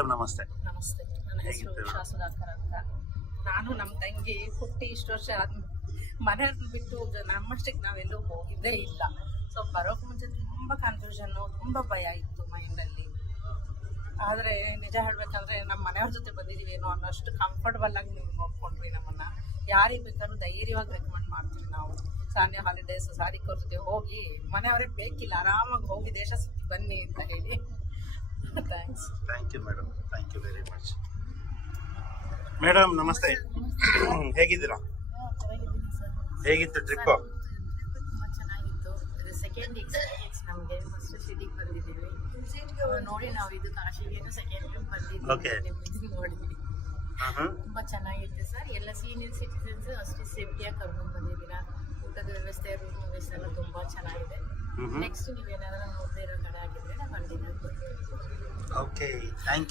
Madam ನಮಸ್ತೆ. ನಮಸ್ತೆ, ನನ್ನ ಹೆಸರು ಉಷಾ ಸುಧಾಕರ್ ಅಂತ. ನಾನು ನಮ್ಮ ತಂಗಿ ಹುಟ್ಟಿ ಇಷ್ಟು ವರ್ಷ ಮನೆಯವ್ರನ್ನ ಬಿಟ್ಟು ನಮ್ಮಷ್ಟಕ್ಕೆ ನಾವೆಲ್ಲೂ ಹೋಗಿದ್ದೇ ಇಲ್ಲ. ಸೊ ಬರೋಕೆ ಮುಂಚೆ ತುಂಬ ಕನ್ಫ್ಯೂಷನ್ನು, ತುಂಬ ಭಯ ಇತ್ತು ಮೈಂಡಲ್ಲಿ. ಆದರೆ ನಿಜ ಹೇಳಬೇಕಂದ್ರೆ ನಮ್ಮ ಮನೆಯವ್ರ ಜೊತೆ ಬಂದಿದ್ದೀವಿ ಅನ್ನೋ ಅನ್ನೋಷ್ಟು ಕಂಫರ್ಟಬಲ್ ಆಗಿ ನೀವು ನೋಡ್ಕೊಂಡ್ವಿ ನಮ್ಮನ್ನು. ಯಾರಿಗೆ ಬೇಕಾದ್ರೂ ಧೈರ್ಯವಾಗಿ ರೆಕಮೆಂಡ್ ಮಾಡ್ತೀವಿ ನಾವು. ಸಾನ್ಯ ಹಾಲಿಡೇಸ್ ಸಾರಿಕವ್ರ ಜೊತೆ ಹೋಗಿ ಮನೆಯವರೇ ಬೇಕಿಲ್ಲ, ಆರಾಮಾಗಿ ಹೋಗಿ ದೇಶ ಸುತ್ತಿ ಬನ್ನಿ ಅಂತ ಹೇಳಿ. Thanks. Thank you madam, thank you very much. Madam ನಮಸ್ತೆ, ಹೇಗಿದ್ದೀರಾ? ಚೆನ್ನಾಗಿದ್ದೀನಿ ಸರ್. ಹೇಗಿತ್ತು ಟ್ರಿಪ್? ತುಂಬ ಚೆನ್ನಾಗಿತ್ತು. ಇದು ಸೆಕೆಂಡ್ ಎಕ್ಸ್ಪೀರಿಯನ್ಸ್ ನಮಗೆ. ಫಸ್ಟ್ ಸಿಟಿಗೆ ಬಂದಿದ್ದೀವಿ ನೋಡಿ, ನಾವು ಇದು ಕಾಶಿಗೇನು ಸೆಕೆಂಡ್ ಟೈಮ್ Okay. ಬಂದಿದ್ದೀವಿ ನೋಡಿದ್ವಿ. ತುಂಬ ಚೆನ್ನಾಗಿತ್ತು ಸರ್. ಎಲ್ಲ ಸೀನಿಯರ್ ಸಿಟಿಸನ್ಸ್ ಅಷ್ಟು ಸೇಫ್ಟಿಯಾಗಿ ಕರ್ಕೊಂಡು ಬಂದಿದ್ದೀರಾ. ಊಟದ ವ್ಯವಸ್ಥೆ, ರೂಮ್ ವ್ಯವಸ್ಥೆ ಎಲ್ಲ ತುಂಬ ಚೆನ್ನಾಗಿದೆ. ನೆಕ್ಸ್ಟ್ ನೀವೇನಾದ್ರೂ ನೋಡದೇ ಇರೋ ಕಡೆ ಆಗಿದ್ರೆ ನಾವು ಕಂಟಿನ್ಯೂ ಬರ್ತೀವಿ. Okay, thank you.